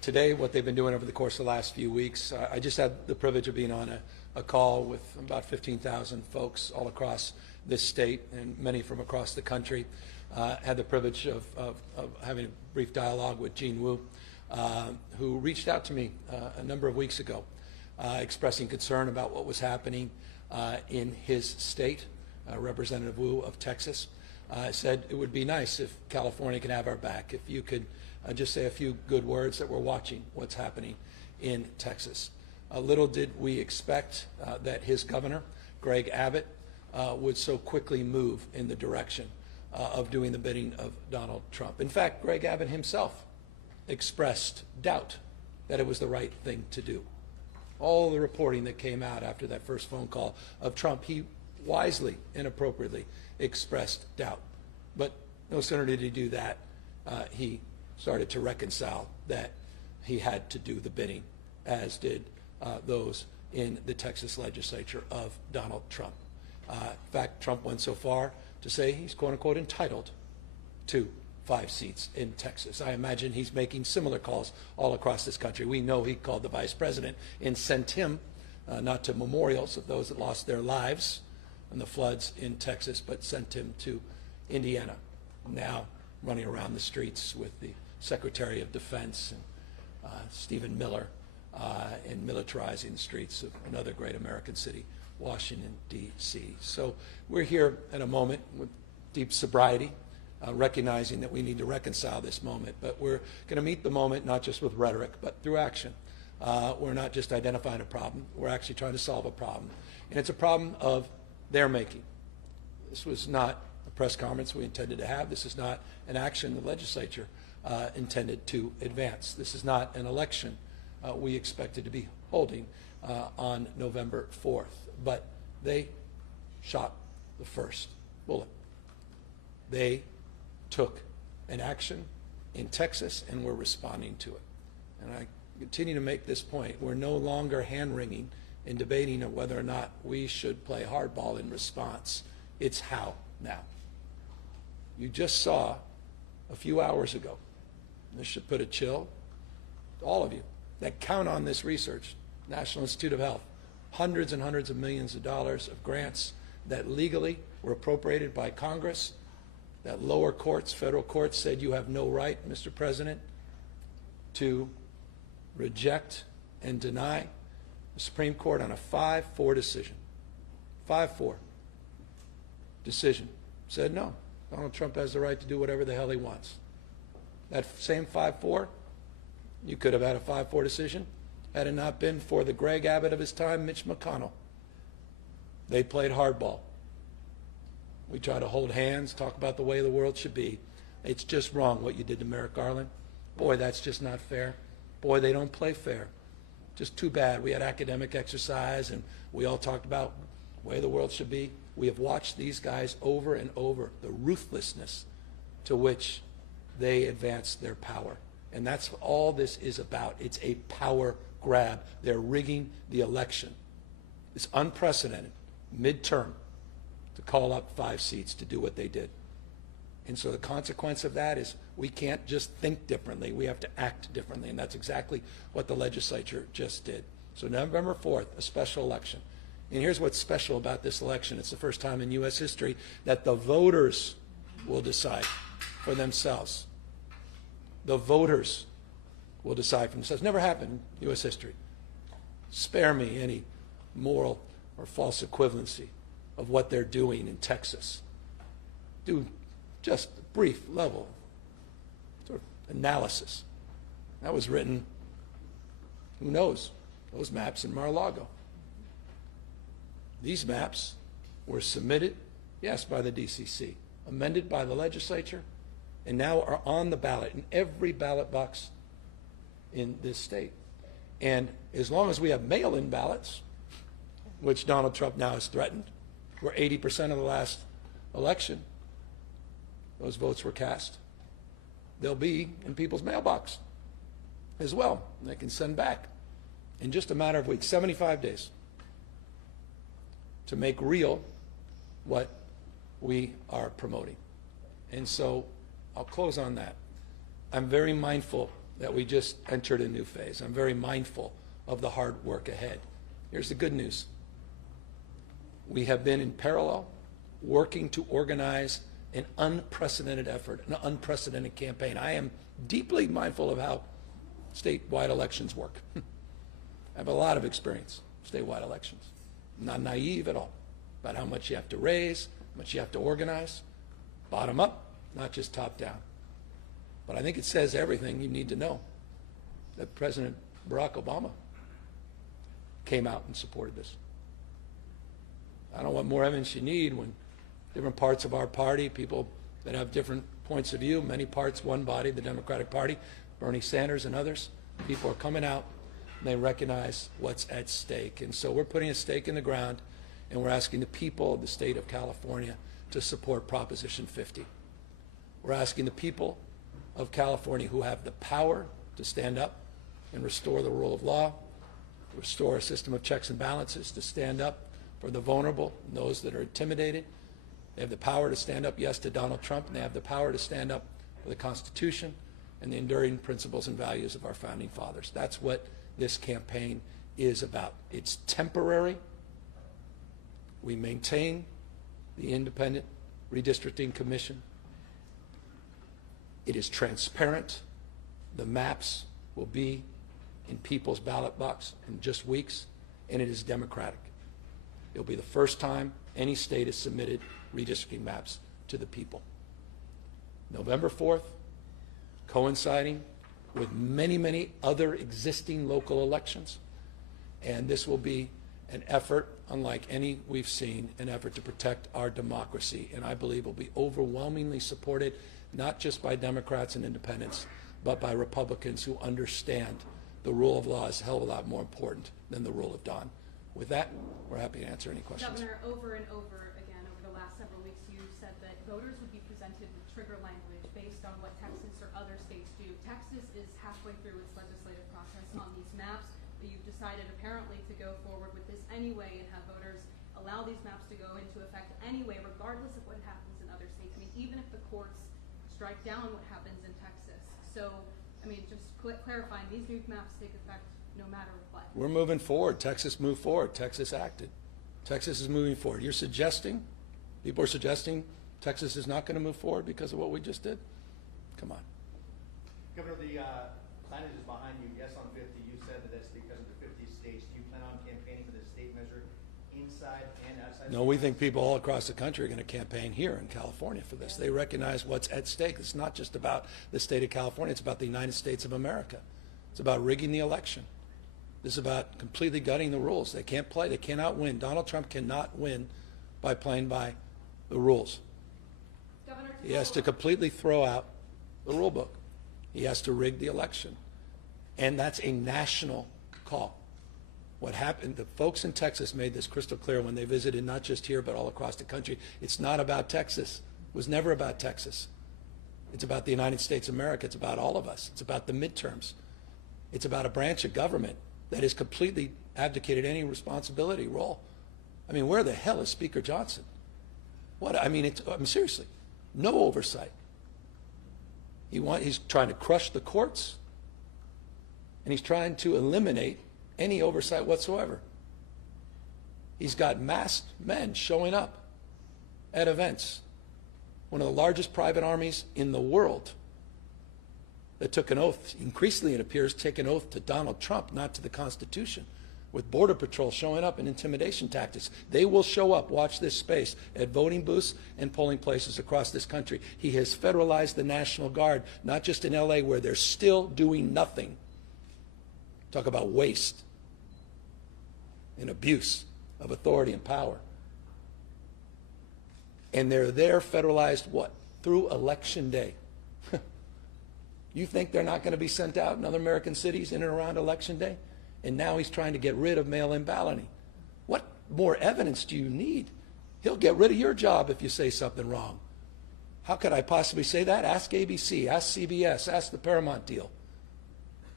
Today, what they've been doing over the course of the last few weeks, I just had the privilege of being on a call with about 15,000 folks all across this state and many from across the country. Had the privilege of having a brief dialogue with Gene Wu, who reached out to me a number of weeks ago, expressing concern about what was happening in his state. Representative Wu of Texas said it would be nice if California could have our back, if you could just say a few good words that we're watching what's happening in Texas. Little did we expect that his governor, Greg Abbott, would so quickly move in the direction of doing the bidding of Donald Trump. In fact, Greg Abbott himself expressed doubt that it was the right thing to do. All the reporting that came out after that first phone call of Trump, he wisely and appropriately expressed doubt. But no sooner did he do that, he started to reconcile that he had to do the bidding, as did those in the Texas legislature of Donald Trump. In fact, Trump went so far to say he's quote-unquote entitled to 5 seats in Texas. I imagine he's making similar calls all across this country. We know he called the vice president and sent him not to memorials of those that lost their lives in the floods in Texas, but sent him to Indiana, now running around the streets with the Secretary of Defense and Stephen Miller and militarizing the streets of another great American city, Washington, D.C. So we're here at a moment with deep sobriety, recognizing that we need to reconcile this moment. But we're going to meet the moment not just with rhetoric, but through action. We're not just identifying a problem. We're actually trying to solve a problem. And it's a problem of their making. This was not a press conference we intended to have. This is not an action the legislature intended to advance. This is not an election we expected to be holding on November 4th. But they shot the first bullet. They took an action in Texas, and we're responding to it. And I continue to make this point. We're no longer hand-wringing and debating whether or not we should play hardball in response. It's how now. You just saw a few hours ago, and this should put a chill to all of you that count on this research, National Institute of Health, hundreds and hundreds of millions of dollars of grants that legally were appropriated by Congress, that lower courts, federal courts, said you have no right, Mr. President, to reject and deny. The Supreme Court on a 5-4 decision, 5-4 decision, said no, Donald Trump has the right to do whatever the hell he wants. That same 5-4, you could have had a 5-4 decision had it not been for the Greg Abbott of his time, Mitch McConnell. They played hardball. We try to hold hands, talk about the way the world should be. It's just wrong what you did to Merrick Garland. Boy, that's just not fair. Boy, they don't play fair. Just too bad. We had academic exercise, and we all talked about the way the world should be. We have watched these guys over and over, the ruthlessness to which they advance their power. And that's all this is about. It's a power grab. They're rigging the election. It's unprecedented, midterm, to call up 5 seats to do what they did. And so the consequence of that is we can't just think differently. We have to act differently. And that's exactly what the legislature just did. So November 4th, a special election. And here's what's special about this election. It's the first time in U.S. history that the voters will decide for themselves. The voters will decide for themselves. Never happened in U.S. history. Spare me any moral or false equivalency of what they're doing in Texas. Do just a brief level sort of analysis. That was written, who knows, those maps in Mar-a-Lago. These maps were submitted, yes, by the DCC, amended by the legislature, and now are on the ballot in every ballot box in this state. And as long as we have mail-in ballots, which Donald Trump now has threatened, where 80% of the last election, those votes were cast, they'll be in people's mailbox as well. And they can send back in just a matter of weeks, 75 days, to make real what we are promoting. And so I'll close on that. I'm very mindful that we just entered a new phase. I'm very mindful of the hard work ahead. Here's the good news. We have been in parallel working to organize an unprecedented effort, an unprecedented campaign. I am deeply mindful of how statewide elections work. I have a lot of experience in statewide elections. I'm not naive at all about how much you have to raise, how much you have to organize, bottom up, not just top down. But I think it says everything you need to know that President Barack Obama came out and supported this. I don't know what more evidence you need when different parts of our party, people that have different points of view, many parts, one body, the Democratic Party, Bernie Sanders and others, people are coming out and they recognize what's at stake. And so we're putting a stake in the ground and we're asking the people of the state of California to support Proposition 50. We're asking the people of California who have the power to stand up and restore the rule of law, restore a system of checks and balances, to stand up for the vulnerable and those that are intimidated. They have the power to stand up, yes, to Donald Trump, and they have the power to stand up for the Constitution and the enduring principles and values of our founding fathers. That's what this campaign is about. It's temporary. We maintain the independent redistricting commission. It is transparent. The maps will be in people's ballot box in just weeks, and it is democratic. It'll be the first time any state has submitted redistricting maps to the people. November 4th, coinciding with many, many other existing local elections, and this will be an effort unlike any we've seen, an effort to protect our democracy, and I believe will be overwhelmingly supported not just by Democrats and independents, but by Republicans who understand the rule of law is a hell of a lot more important than the rule of Don. With that, we're happy to answer any questions. Governor, over and over again over the last several weeks, you've said that voters would be presented with trigger language based on what Texas or other states do. Texas is halfway through its legislative process on these maps, but you've decided apparently to go forward with this anyway and have voters allow these maps to go into effect anyway, regardless of what happens in other states. I mean, even if the courts strike down what happens in Texas. So, I mean, just clarifying, these new maps take effect no matter what. We're moving forward. Texas moved forward. Texas acted. Texas is moving forward. You're suggesting, people are suggesting Texas is not going to move forward because of what we just did? Come on. Governor, the signage is behind you. Yes on 50. You said that that's because of the 50 states. Do you plan on campaigning for the state measure inside and outside? No, we think people all across the country are going to campaign here in California for this. They recognize what's at stake. It's not just about the state of California. It's about the United States of America. It's about rigging the election. This is about completely gutting the rules. They can't play. They cannot win. Donald Trump cannot win by playing by the rules. Governor, He has to completely throw out the rule book. He has to rig the election. And that's a national call. What happened, the folks in Texas made this crystal clear when they visited, not just here, but all across the country. It's not about Texas. It was never about Texas. It's about the United States of America. It's about all of us. It's about the midterms. It's about a branch of government that has completely abdicated any responsibility role. I mean, where the hell is Speaker Johnson? What, I mean, seriously, no oversight. He's trying to crush the courts, and he's trying to eliminate any oversight whatsoever. He's got masked men showing up at events. One of the largest private armies in the world that took an oath, increasingly it appears, take an oath to Donald Trump, not to the Constitution, with Border Patrol showing up and intimidation tactics. They will show up, watch this space, at voting booths and polling places across this country. He has federalized the National Guard, not just in LA where they're still doing nothing. Talk about waste and abuse of authority and power. And they're there federalized what? Through Election Day. You think they're not going to be sent out in other American cities in and around Election Day? And now he's trying to get rid of mail-in balloting. What more evidence do you need? He'll get rid of your job if you say something wrong. How could I possibly say that? Ask ABC, ask CBS, ask the Paramount deal.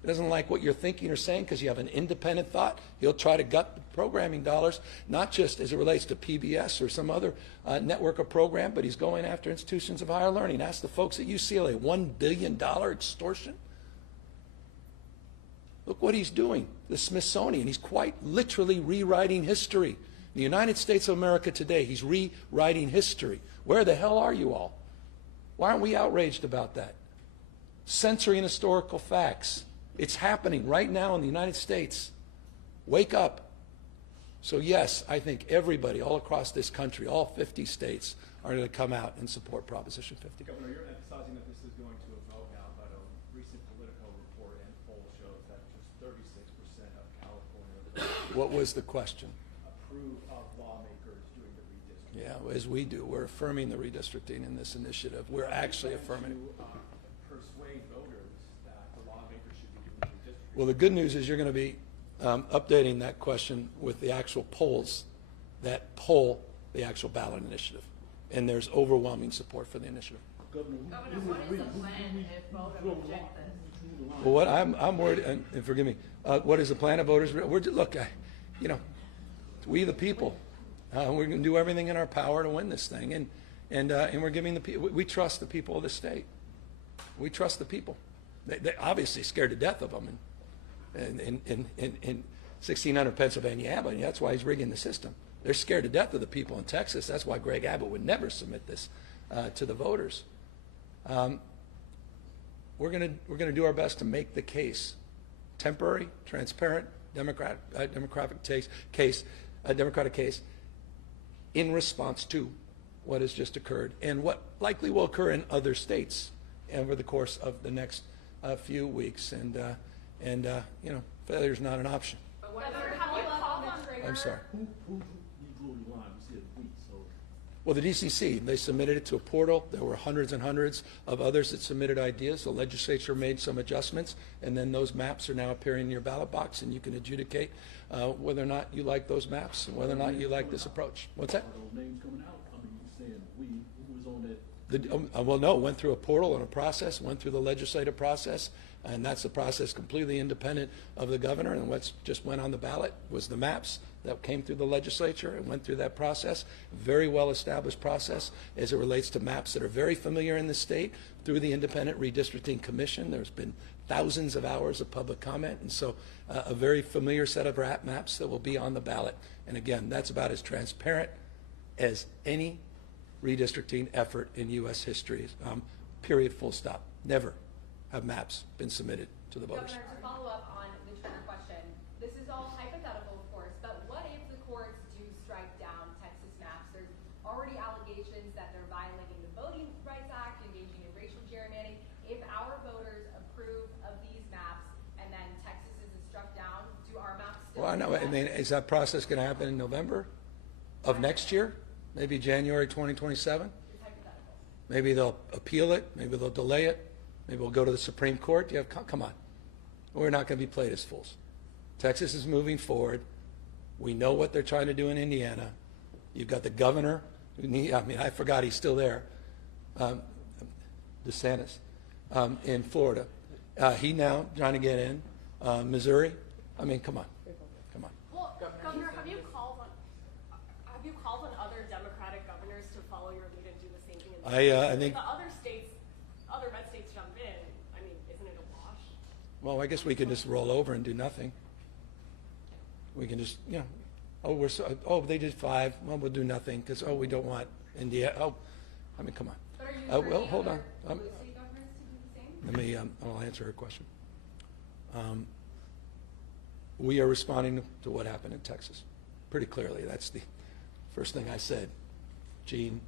He doesn't like what you're thinking or saying because you have an independent thought. He'll try to gut the programming dollars, not just as it relates to PBS or some other network or program, but he's going after institutions of higher learning. Ask the folks at UCLA, $1 billion extortion. what he's doing, the Smithsonian. He's quite literally rewriting history. In the United States of America today, he's rewriting history. Where the hell are you all? Why aren't we outraged about that? Censoring historical facts. It's happening right now in the United States. Wake up. So yes, I think everybody all across this country, all 50 states, are going to come out and support Proposition 50. Governor, you're emphasizing that this is going to a vote now, but a recent Politico report and poll shows that just 36% of California What was the question? approve of lawmakers doing the redistricting. Yeah, as we do. We're affirming the redistricting in this initiative. We're actually affirming it. To persuade voters that the lawmakers should be doing redistricting. Well, the good news is you're going to be updating that question with the actual polls that poll the actual ballot initiative. And there's overwhelming support for the initiative. Governor, what is the plan if voters reject this? Well, what I'm worried, and forgive me, what is the plan of voters? Look, you know, we the people, we're going to do everything in our power to win this thing, and we're giving the people. We trust the people of the state. We trust the people. They obviously scared to death of them, in 1600 Pennsylvania Avenue. That's why he's rigging the system. They're scared to death of the people in Texas. That's why Greg Abbott would never submit this to the voters. We're going to do our best to make the case temporary, transparent, democratic case in response to what has just occurred and what likely will occur in other states over the course of the next few weeks. And you know, failure is not an option. But what have you called on trigger? I'm sorry. Who drew the line? You said we, so. Well, the DCC, they submitted it to a portal. There were hundreds and hundreds of others that submitted ideas. The legislature made some adjustments, and then those maps are now appearing in your ballot box, and you can adjudicate whether or not you like those maps and whether or not you like this approach. What's that? Are those names coming out? I mean, you saying we, who was on that? Well, no, went through a portal and a process, went through the legislative process, and that's a process completely independent of the governor. And what's just went on the ballot was the maps that came through the legislature and went through that process. Very well-established process as it relates to maps that are very familiar in the state through the Independent Redistricting Commission. There's been thousands of hours of public comment, and so a very familiar set of maps that will be on the ballot. And again, that's about as transparent as any redistricting effort in U.S. history, period, full stop. Never have maps been submitted to the voters. Governor, to follow up on the trigger question, this is all hypothetical, of course, but what if the courts do strike down Texas maps? There's already allegations that they're violating the Voting Rights Act, engaging in racial gerrymandering. If our voters approve of these maps and then Texas is struck down, do our maps still? Well, I know. I mean, is that process going to happen in November of next year? Maybe January 2027? It's hypothetical. Maybe they'll appeal it. Maybe they'll delay it. Maybe we'll go to the Supreme Court. You have, come on. We're not going to be played as fools. Texas is moving forward. We know what they're trying to do in Indiana. You've got the governor. I forgot he's still there. DeSantis in Florida. He now trying to get in. Missouri. I mean, come on. Come on. Well, Governor, have you called on other Democratic governors to follow your lead and do the same thing? I think. The other states, other red states jump in. I mean, isn't it a wash? Well, I guess we can just roll over and do nothing. We can just, you know, they did 5. Well, we'll do nothing because, we don't want India. I mean, come on. But are you well, encouraging hold on. other blue state governors to do the same? I'll answer her question. We are responding to what happened in Texas pretty clearly. That's the first thing I said. Gene,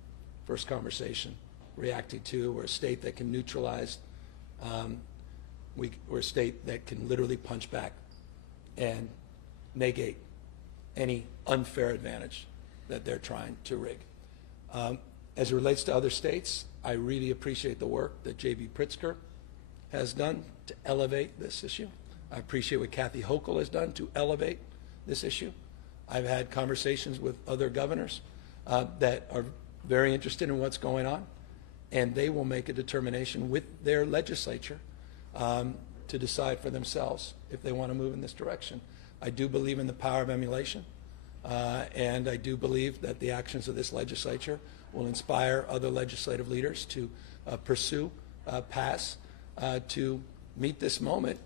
first conversation, reacting to. We're a state that can neutralize. We're a state that can literally punch back and negate any unfair advantage that they're trying to rig. As it relates to other states, I really appreciate the work that J.B. Pritzker has done to elevate this issue. I appreciate what Kathy Hochul has done to elevate this issue. I've had conversations with other governors that are very interested in what's going on, and they will make a determination with their legislature to decide for themselves if they want to move in this direction. I do believe in the power of emulation, and I do believe that the actions of this legislature will inspire other legislative leaders to pursue, pass, to meet this moment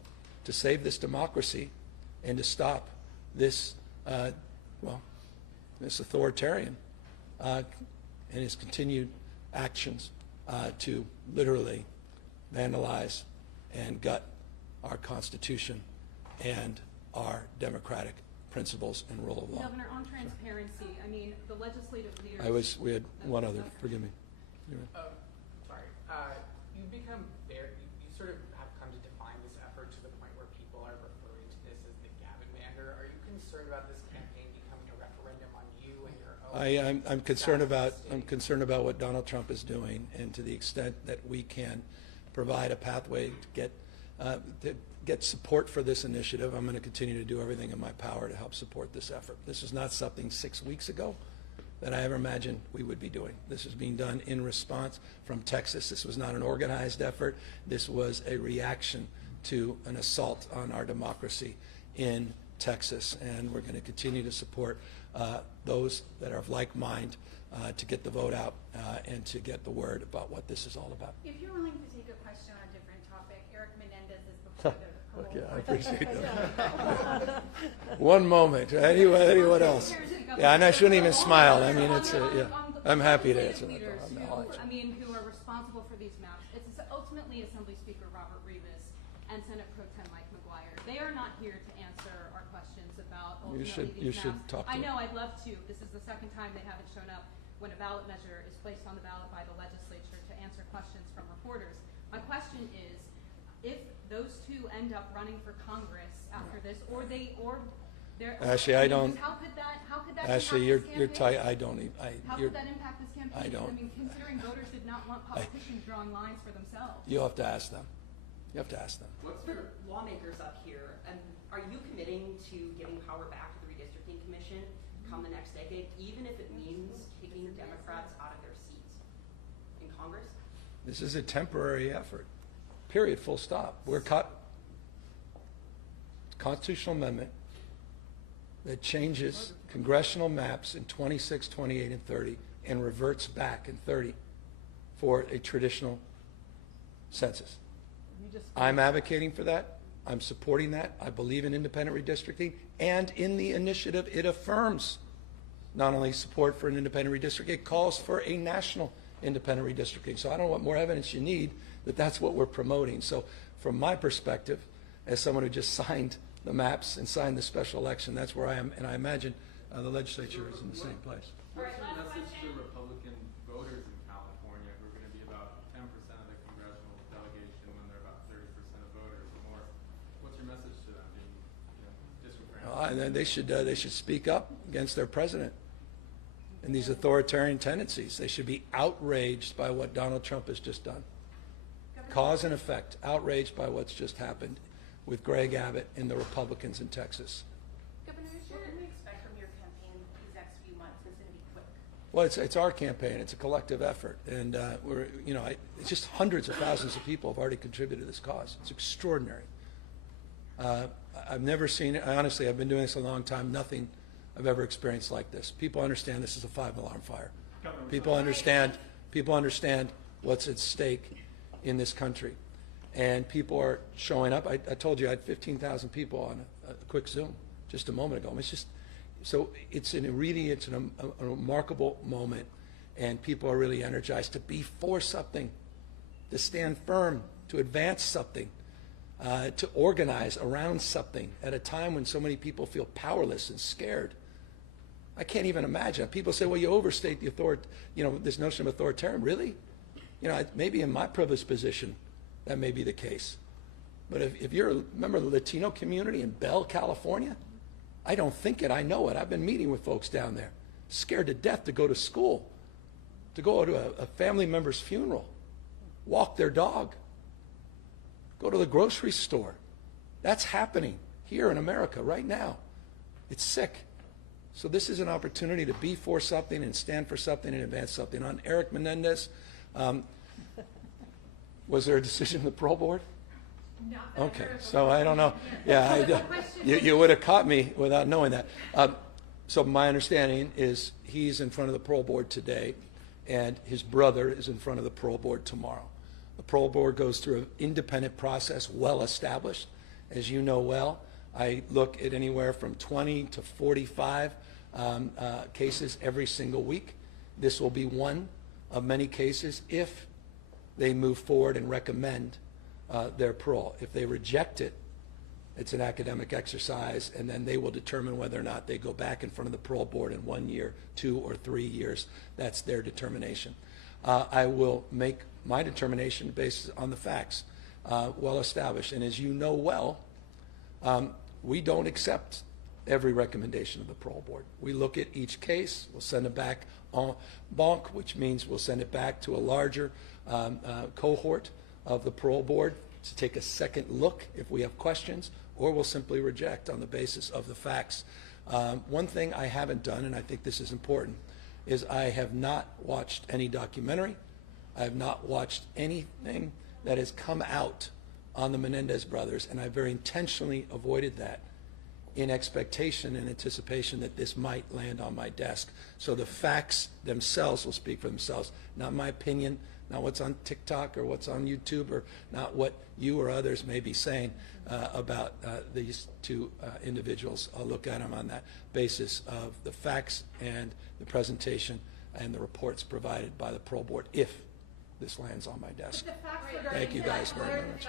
to save this democracy and to stop this, this authoritarian and his continued actions to literally vandalize and gut our Constitution and our democratic principles and rule of law. Governor, on transparency, I mean, the legislative leaders. We had one other, forgive me. Sorry. You've become very, you sort of have come to define this effort to the point where people are referring to this as the Gavin Mander. Are you concerned about this campaign becoming a referendum on you and your own? I'm concerned about what Donald Trump is doing, and to the extent that we can provide a pathway to get support for this initiative, I'm going to continue to do everything in my power to help support this effort. This is not something 6 weeks ago that I ever imagined we would be doing. This is being done in response from Texas. This was not an organized effort. This was a reaction to an assault on our democracy in Texas, and we're going to continue to support those that are of like mind to get the vote out and to get the word about what this is all about. If you're willing to take a question on a different topic, Eric Menendez is before the Parole. Okay, I appreciate that. One moment. Anyone else? Yeah, and I shouldn't even smile. I mean, it's I'm happy to answer that. Leaders who are responsible for these maps. It's ultimately Assembly Speaker Robert Rivas and Senate Pro Tem Mike McGuire. They are not here to answer our questions about ultimately You these should maps. talk to I them. know, I'd love to. This is the second time they haven't shown up when a ballot measure is placed on the ballot by the legislature to answer questions from reporters. My question is, if those two end up running for Congress after this, or they're Ashley, I don't. How could that Ashley, impact you're this campaign? tight. I don't. How could that impact this campaign? I don't. I mean, considering voters did not want politicians drawing lines for themselves. You have to ask them. You have to ask them. What's For your, lawmakers up here, are you committing to giving power back to the Redistricting Commission come the next decade, even if it means kicking Democrats out of their seats in Congress? This is a temporary effort. Period. Full stop. We're constitutional amendment that changes congressional maps in 26, 28, and 30 and reverts back in 30 for a traditional census. I'm advocating for that. I'm supporting that. I believe in independent redistricting. And in the initiative, it affirms not only support for an independent redistricting, it calls for a national independent redistricting. So I don't know what more evidence you need that that's what we're promoting. So from my perspective, as someone who just signed the maps and signed the special election, that's where I am. And I imagine the legislature is in the same place. what's your message to Republican voters in California who are going to be about 10% of the congressional delegation when they're about 30% of voters or more? What's your message to them being disenfranchised? They should speak up against their president and these authoritarian tendencies. They should be outraged by what Donald Trump has just done. Cause and effect, outraged by what's just happened with Greg Abbott and the Republicans in Texas. Governor, what can we expect from your campaign these next few months? Is it going to be quick? Well, it's our campaign. It's a collective effort, and it's just hundreds of thousands of people have already contributed to this cause. It's extraordinary. I've never seen it. Honestly, I've been doing this a long time. Nothing I've ever experienced like this. People understand this is a 5-alarm fire. People understand what's at stake in this country, and people are showing up. I told you I had 15,000 people on a quick Zoom just a moment ago. It's just so it's a remarkable moment, and people are really energized to be for something, to stand firm, to advance something, to organize around something at a time when so many people feel powerless and scared. I can't even imagine. People say, well, you overstate the this notion of authoritarian. Really? Maybe in my privileged position, that may be the case. But if you're a member of the Latino community in Bell, California, I don't think it, I know it. I've been meeting with folks down there, scared to death to go to school, to go to a family member's funeral, walk their dog, go to the grocery store. That's happening here in America right now. It's sick. So this is an opportunity to be for something and stand for something and advance something. On Eric Menendez, was there a decision of the parole board? Okay, so I don't know. Yeah, you would have caught me without knowing that. So my understanding is he's in front of the parole board today, and his brother is in front of the parole board tomorrow. The parole board goes through an independent process, well established, As you know well, I look at anywhere from 20 to 45 cases every single week. This will be one of many cases if they move forward and recommend their parole. If they reject it, it's an academic exercise, and then they will determine whether or not they go back in front of the parole board in 1 year, 2 or 3 years. That's their determination. I will make my determination based on the facts, well established. And as you know well, we don't accept every recommendation of the parole board. We look at each case, we'll send it back en banc, which means we'll send it back to a larger cohort of the parole board to take a second look if we have questions, or we'll simply reject on the basis of the facts. One thing I haven't done, and I think this is important, is I have not watched any documentary. I have not watched anything that has come out on the Menendez brothers, and I very intentionally avoided that in expectation and anticipation that this might land on my desk. So the facts themselves will speak for themselves, not my opinion, not what's on TikTok or what's on YouTube, or not what you or others may be saying about these two individuals. I'll look at them on that basis of the facts and the presentation and the reports provided by the parole board if this lands on my desk. Thank you guys very much.